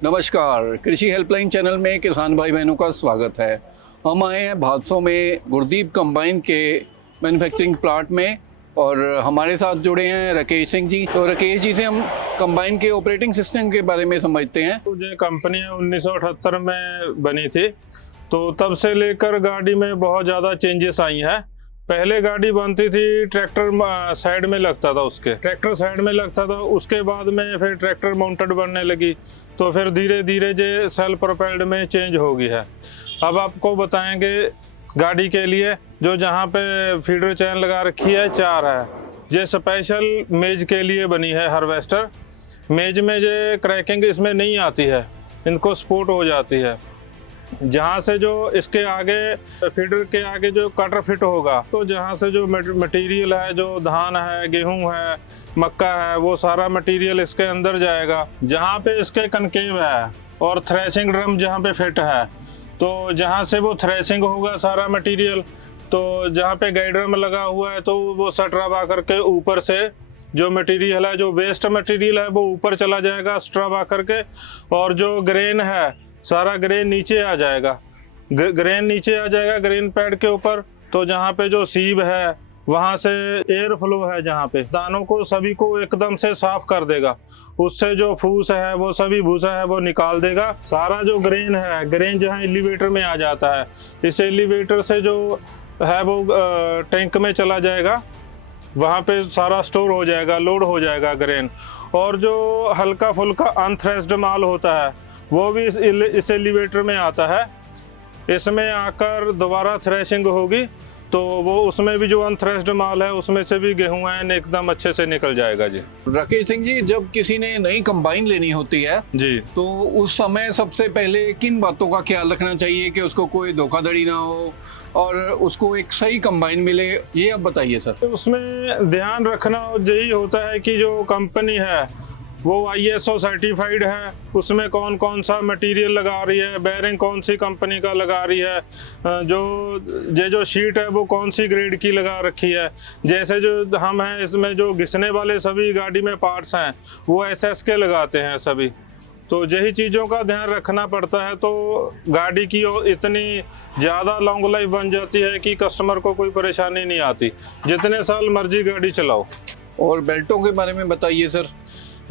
नमस्कार, कृषि helpline channel में किसान भाई बहनों का स्वागत है। हम आए हैं भादसों में गुरदीप कंबाइन के मैन्युफैक्चरिंग प्लांट में और हमारे साथ जुड़े हैं राकेश सिंह जी। तो राकेश जी से हम कंबाइन के ऑपरेटिंग सिस्टम के बारे में समझते हैं। जो कंपनी 1978 में बनी थी, तो तब से लेकर गाड़ी में बहुत ज़्यादा चेंजेस आई हैं। पहले गाड़ी बनती थी ट्रैक्टर साइड में लगता था, ट्रैक्टर साइड में लगता था। उसके बाद में फिर ट्रैक्टर माउंटेड बनने लगी, तो फिर धीरे धीरे जो सेल्फ प्रोपेल्ड में चेंज हो गई है। अब आपको बताएंगे गाड़ी के लिए जो जहाँ पे फीडर चैन लगा रखी है 4 है। ये स्पेशल मेज के लिए बनी है हार्वेस्टर। मेज में जो क्रैकिंग इसमें नहीं आती है, इनको सपोर्ट हो जाती है। जहाँ से जो इसके आगे फीडर के आगे जो कटर फिट होगा, तो जहाँ से जो मटेरियल है, जो धान है, गेहूं है, मक्का है, वो सारा मटेरियल इसके अंदर जाएगा। जहाँ पे इसके कनकेव है और थ्रेशिंग ड्रम जहाँ पे फिट है, तो जहाँ से वो थ्रेशिंग होगा सारा मटेरियल, तो जहाँ पे गाइड ड्रम लगा हुआ है, तो वो स्ट्रब आकर के ऊपर से जो मटेरियल है, जो वेस्ट मटेरियल है, वो ऊपर चला जाएगा स्ट्रब आकर के, और जो ग्रेन है सारा ग्रेन नीचे आ जाएगा। ग्रेन नीचे आ जाएगा ग्रेन पैड के ऊपर। तो जहाँ पे जो सीब है वहाँ से एयर फ्लो है, जहाँ पे दानों को सभी को एकदम से साफ कर देगा। उससे जो फूस है, वो सभी भूसा है, वो निकाल देगा। सारा जो ग्रेन है, ग्रेन जहाँ एलिवेटर में आ जाता है, इस एलिवेटर से जो है वो टैंक में चला जाएगा। वहाँ पे सारा स्टोर हो जाएगा, लोड हो जाएगा ग्रेन। और जो हल्का फुल्का अनथ्रेस्ड माल होता है, वो भी इस एलिवेटर में आता है। इसमें आकर दोबारा थ्रेशिंग होगी, तो वो उसमें भी जो अनथ्रेस्ड माल है, उसमें से भी गेहूं है एकदम अच्छे से निकल जाएगा जी। राकेश सिंह जी, जब किसी ने नई कंबाइन लेनी होती है जी, तो उस समय सबसे पहले किन बातों का ख्याल रखना चाहिए कि उसको कोई धोखाधड़ी ना हो और उसको एक सही कंबाइन मिले, ये आप बताइए सर। उसमें ध्यान रखना यही होता है कि जो कंपनी है वो ISO सर्टिफाइड है। उसमें कौन कौन सा मटेरियल लगा रही है, बेयरिंग कौन सी कंपनी का लगा रही है, जो शीट है वो कौन सी ग्रेड की लगा रखी है। जैसे जो हम हैं, इसमें जो घिसने वाले सभी गाड़ी में पार्ट्स हैं, वो SS के लगाते हैं सभी। तो यही चीज़ों का ध्यान रखना पड़ता है, तो गाड़ी की इतनी ज़्यादा लॉन्ग लाइफ बन जाती है कि कस्टमर को कोई परेशानी नहीं आती, जितने साल मर्जी गाड़ी चलाओ। और बेल्टों के बारे में बताइए सर।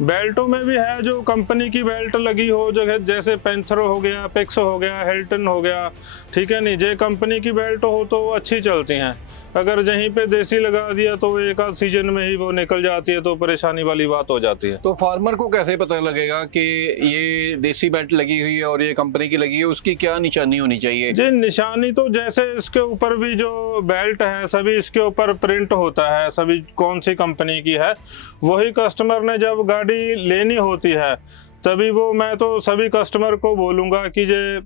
बेल्टों में भी है, जो कंपनी की बेल्ट लगी हो, जो जैसे पेंथर हो गया, पेक्स हो गया, हेल्टन हो गया, ठीक है नहीं, जे कंपनी की बेल्ट हो तो अच्छी चलती हैं। अगर यहीं पे देसी लगा दिया तो एक आध सीजन में ही वो निकल जाती है, तो परेशानी वाली बात हो जाती है। तो फार्मर को कैसे पता लगेगा कि ये देसी बेल्ट लगी हुई है और ये कंपनी की लगी है, उसकी क्या निशानी होनी चाहिए? जी, निशानी तो जैसे इसके ऊपर भी जो बेल्ट है, सभी इसके ऊपर प्रिंट होता है, सभी कौन सी कंपनी की है। वही कस्टमर ने जब गाड़ी लेनी होती है, तभी वो, मैं तो सभी कस्टमर को बोलूँगा कि ये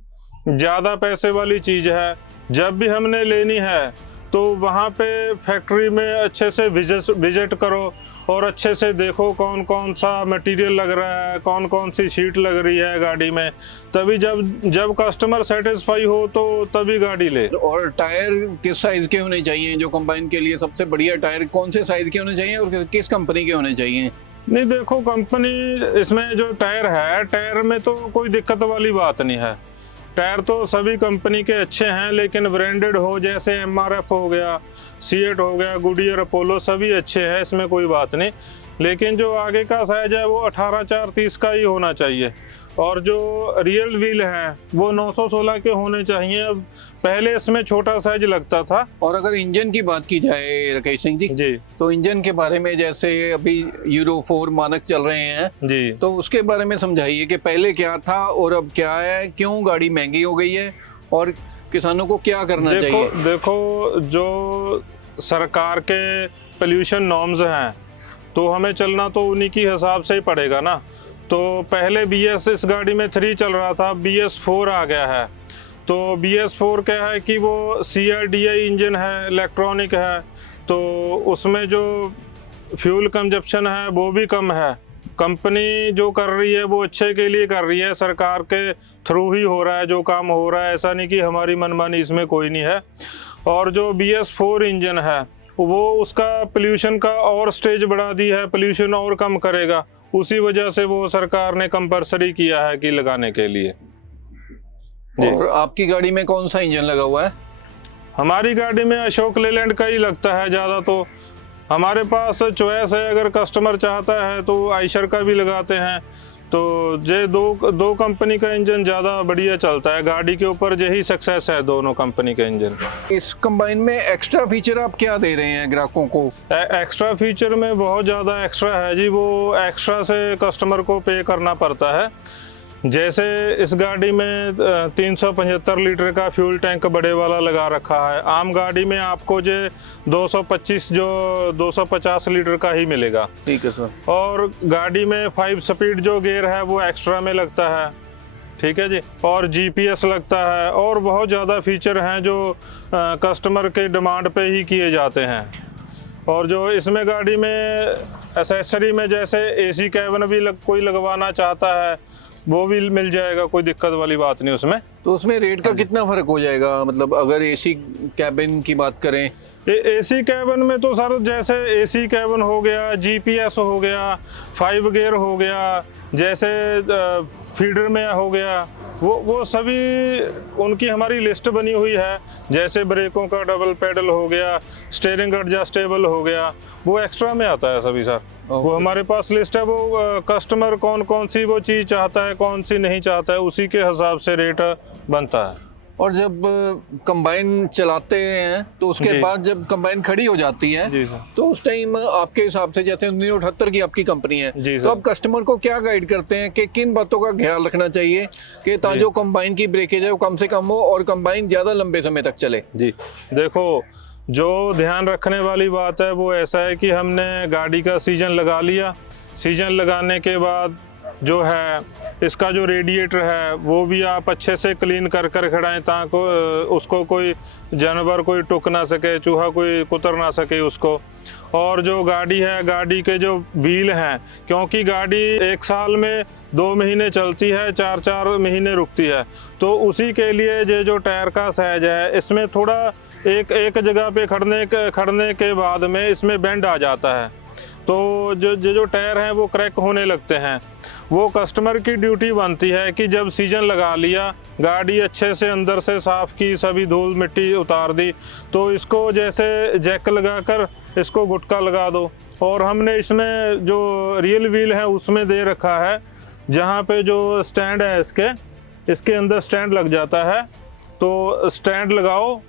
ज़्यादा पैसे वाली चीज़ है, जब भी हमने लेनी है तो वहाँ पे फैक्ट्री में अच्छे से विजिट करो और अच्छे से देखो कौन कौन सा मटेरियल लग रहा है, कौन कौन सी शीट लग रही है गाड़ी में। तभी जब कस्टमर सेटिस्फाई हो तो तभी गाड़ी ले। और टायर किस साइज के होने चाहिए? जो कंबाइन के लिए सबसे बढ़िया टायर कौन से साइज के होने चाहिए और किस कंपनी के होने चाहिए? नहीं, देखो कंपनी, इसमें जो टायर है, टायर में तो कोई दिक्कत वाली बात नहीं है। टायर तो सभी कंपनी के अच्छे हैं, लेकिन ब्रांडेड हो, जैसे MRF हो गया, सीएट हो गया, गुडियर, अपोलो, सभी अच्छे हैं, इसमें कोई बात नहीं। लेकिन जो आगे का साइज है वो 18/4-30 का ही होना चाहिए। और जो रियल व्हील है वो 916 के होने चाहिए। अब पहले इसमें छोटा साइज लगता था। और अगर इंजन की बात की जाए राकेश सिंह जी, तो इंजन के बारे में, जैसे अभी यूरो 4 मानक चल रहे हैं जी, तो उसके बारे में समझाइए कि पहले क्या था और अब क्या है, क्यों गाड़ी महंगी हो गई है और किसानों को क्या करना चाहिए? देखो, जो सरकार के पोल्यूशन नॉर्म्स हैं, तो हमें चलना तो उन्हीं की हिसाब से ही पड़ेगा ना। तो पहले BS इस गाड़ी में 3 चल रहा था, BS4 आ गया है। तो BS4 क्या है कि वो CRDI इंजन है, इलेक्ट्रॉनिक है, तो उसमें जो फ्यूल कंजप्शन है वो भी कम है। कंपनी जो कर रही है वो अच्छे के लिए कर रही है, सरकार के थ्रू ही हो रहा है जो काम हो रहा है, ऐसा नहीं कि हमारी मनमानी इसमें कोई नहीं है। और जो BS4 इंजन है वो उसका पोल्यूशन का और स्टेज बढ़ा दी है, पोल्यूशन और कम करेगा, उसी वजह से वो सरकार ने कंपल्सरी किया है कि लगाने के लिए। जी। और आपकी गाड़ी में कौन सा इंजन लगा हुआ है? हमारी गाड़ी में अशोक लेलैंड का ही लगता है ज़्यादा। तो हमारे पास चॉइस है, अगर कस्टमर चाहता है तो आइशर का भी लगाते हैं। तो ये दो कंपनी का इंजन ज़्यादा बढ़िया चलता है गाड़ी के ऊपर, यही सक्सेस है दोनों कंपनी का इंजन। इस कंबाइन में एक्स्ट्रा फीचर आप क्या दे रहे हैं ग्राहकों को? एक्स्ट्रा फीचर में बहुत ज़्यादा एक्स्ट्रा है जी, वो एक्स्ट्रा से कस्टमर को पे करना पड़ता है। जैसे इस गाड़ी में 375 लीटर का फ्यूल टैंक बड़े वाला लगा रखा है। आम गाड़ी में आपको जो 250 लीटर का ही मिलेगा। ठीक है सर। और गाड़ी में 5 स्पीड जो गियर है वो एक्स्ट्रा में लगता है। ठीक है जी। और जीपीएस लगता है, और बहुत ज़्यादा फीचर हैं जो कस्टमर के डिमांड पे ही किए जाते हैं। और जो इसमें गाड़ी में एसेसरी में जैसे एसी कैबिन भी कोई लगवाना चाहता है वो भी मिल जाएगा, कोई दिक्कत वाली बात नहीं उसमें। तो उसमें रेट का कितना फर्क हो जाएगा? मतलब अगर एसी कैबिन की बात करें, एसी कैबिन में तो सर जैसे एसी कैबिन हो गया, जीपीएस हो गया, 5 गियर हो गया, जैसे फीडर में हो गया, वो सभी उनकी हमारी लिस्ट बनी हुई है। जैसे ब्रेकों का डबल पेडल हो गया, स्टीयरिंग एडजस्टेबल हो गया, वो एक्स्ट्रा में आता है सभी सर। वो हमारे पास लिस्ट है। वो कस्टमर कौन कौन सी वो चीज़ चाहता है, कौन सी नहीं चाहता है, उसी के हिसाब से रेट बनता है। और जब कंबाइन चलाते हैं तो उसके बाद जब कंबाइन खड़ी हो जाती है जी सर, तो उस टाइम आपके हिसाब से, जैसे 1978 की आपकी कंपनी है, जी तो सर, आप कस्टमर को क्या गाइड करते हैं कि किन बातों का ख्याल रखना चाहिए कि ताकि जो कंबाइन की ब्रेकेज है वो कम से कम हो और कंबाइन ज़्यादा लंबे समय तक चले? जी देखो, जो ध्यान रखने वाली बात है वो ऐसा है कि हमने गाड़ी का सीजन लगा लिया। सीजन लगाने के बाद जो है इसका जो रेडिएटर है वो भी आप अच्छे से क्लीन कर खड़ाएं, ताकि उसको कोई जानवर कोई टुक ना सके, चूहा कोई कुतर ना सके उसको। और जो गाड़ी है, गाड़ी के जो व्हील हैं, क्योंकि गाड़ी 1 साल में 2 महीने चलती है, 4 महीने रुकती है, तो उसी के लिए ये जो टायर का साइज है इसमें थोड़ा एक जगह पे खड़ने के बाद में इसमें बेंड आ जाता है। तो जो टायर हैं वो क्रैक होने लगते हैं। वो कस्टमर की ड्यूटी बनती है कि जब सीजन लगा लिया, गाड़ी अच्छे से अंदर से साफ़ की, सभी धूल मिट्टी उतार दी, तो इसको जैसे जैक लगाकर इसको गुटका लगा दो। और हमने इसमें जो रियल व्हील है उसमें दे रखा है, जहाँ पे जो स्टैंड है इसके अंदर स्टैंड लग जाता है। तो स्टैंड लगाओ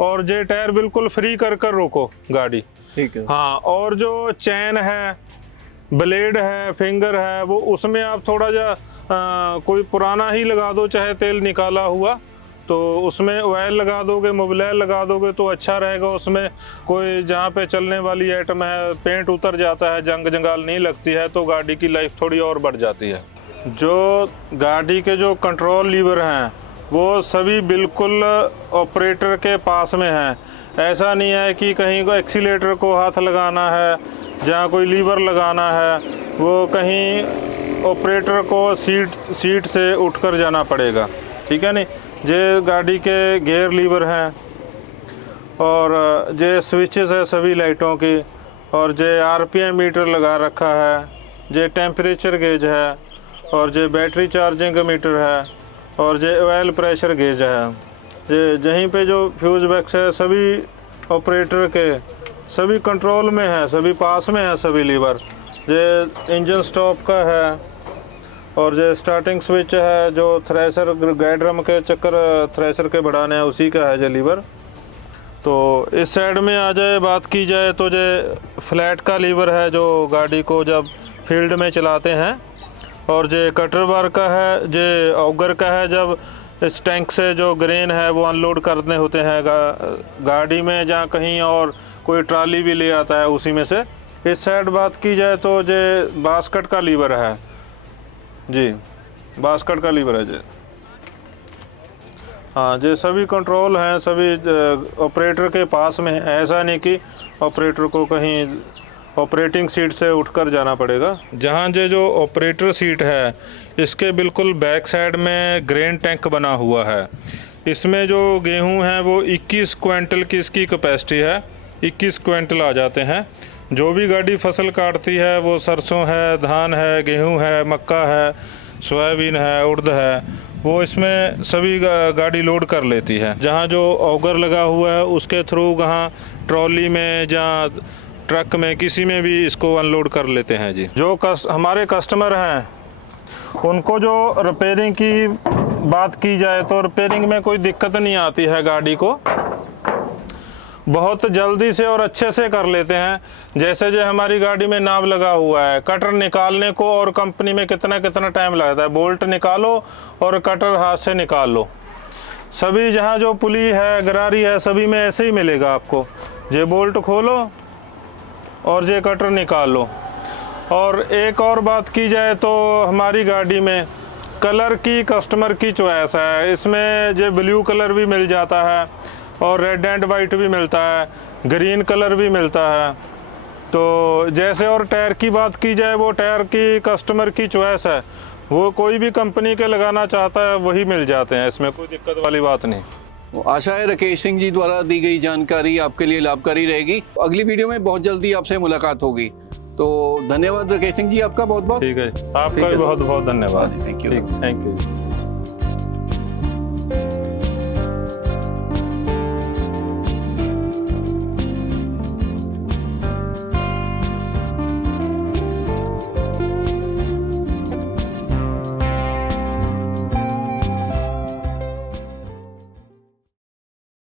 और ये टायर बिल्कुल फ्री कर रोको गाड़ी। ठीक है। हाँ, और जो चैन है, ब्लेड है, फिंगर है, वो उसमें आप थोड़ा जा कोई पुराना ही लगा दो, चाहे तेल निकाला हुआ, तो उसमें ऑयल लगा दोगे, मोबिलाइल लगा दोगे तो अच्छा रहेगा। उसमें कोई जहाँ पे चलने वाली आइटम है पेंट उतर जाता है, जंग जंगाल नहीं लगती है, तो गाड़ी की लाइफ थोड़ी और बढ़ जाती है। जो गाड़ी के जो कंट्रोल लीवर हैं वो सभी बिल्कुल ऑपरेटर के पास में हैं। ऐसा नहीं है कि कहीं को एक्सीलेटर को हाथ लगाना है, जहाँ कोई लीवर लगाना है, वो कहीं ऑपरेटर को सीट से उठकर जाना पड़ेगा। ठीक है नहीं, ये गाड़ी के गियर लीवर हैं, और ये स्विचेस है सभी लाइटों की, और ये आरपीएम मीटर लगा रखा है, ये टेम्परेचर गेज है, और ये बैटरी चार्जिंग मीटर है, और ये ऑयल प्रेशर गेज है। ये यहीं पे जो फ्यूज बॉक्स है सभी ऑपरेटर के सभी कंट्रोल में है, सभी पास में है सभी लीवर। ये इंजन स्टॉप का है, और ये स्टार्टिंग स्विच है जो थ्रेशर गाइड ड्रम के चक्कर थ्रेशर के बढ़ाने हैं उसी का है ये लीवर। तो इस साइड में आ जाए, बात की जाए तो ये फ्लैट का लीवर है जो गाड़ी को जब फील्ड में चलाते हैं, और ये कटर बार का है, ये ऑगर का है जब इस टैंक से जो ग्रेन है वो अनलोड करने होते हैं गाड़ी में, जहाँ कहीं और कोई ट्राली भी ले आता है उसी में से। इस साइड बात की जाए तो ये बास्केट का लीवर है जी, बास्केट का लीवर है जी। हाँ, ये सभी कंट्रोल हैं, सभी ऑपरेटर के पास में है। ऐसा नहीं कि ऑपरेटर को कहीं ऑपरेटिंग सीट से उठकर जाना पड़ेगा। जहाँ ये जो ऑपरेटर सीट है इसके बिल्कुल बैक साइड में ग्रेन टैंक बना हुआ है। इसमें जो गेहूं है वो 21 क्विंटल की इसकी कैपेसिटी है, 21 क्विंटल आ जाते हैं। जो भी गाड़ी फसल काटती है, वो सरसों है, धान है, गेहूं है, मक्का है, सोयाबीन है, उड़द है, वो इसमें सभी गाड़ी लोड कर लेती है। जहाँ जो ऑगर लगा हुआ है उसके थ्रू वहाँ ट्रॉली में या ट्रक में किसी में भी इसको अनलोड कर लेते हैं जी। जो हमारे कस्टमर हैं उनको जो रिपेयरिंग की बात की जाए तो रिपेयरिंग में कोई दिक्कत नहीं आती है, गाड़ी को बहुत जल्दी से और अच्छे से कर लेते हैं। जैसे जो हमारी गाड़ी में नाव लगा हुआ है, कटर निकालने को और कंपनी में कितना टाइम लगता है, बोल्ट निकालो और कटर हाथ से निकाल लो। सभी जहाँ जो पुली है, गरारी है, सभी में ऐसे ही मिलेगा आपको। ये बोल्ट खोलो और ये कटर निकाल लो। और एक और बात की जाए तो हमारी गाड़ी में कलर की कस्टमर की चॉइस है। इसमें जो ब्लू कलर भी मिल जाता है और रेड एंड वाइट भी मिलता है, ग्रीन कलर भी मिलता है। तो जैसे और टायर की बात की जाए, वो टायर की कस्टमर की चॉइस है, वो कोई भी कंपनी के लगाना चाहता है वही मिल जाते हैं, इसमें कोई दिक्कत वाली बात नहीं। तो आशा है राकेश सिंह जी द्वारा दी गई जानकारी आपके लिए लाभकारी रहेगी। अगली वीडियो में बहुत जल्दी आपसे मुलाकात होगी। तो धन्यवाद राकेश सिंह जी, आपका बहुत बहुत। ठीक है, आपका भी बहुत बहुत धन्यवाद। Thank you. Thank you.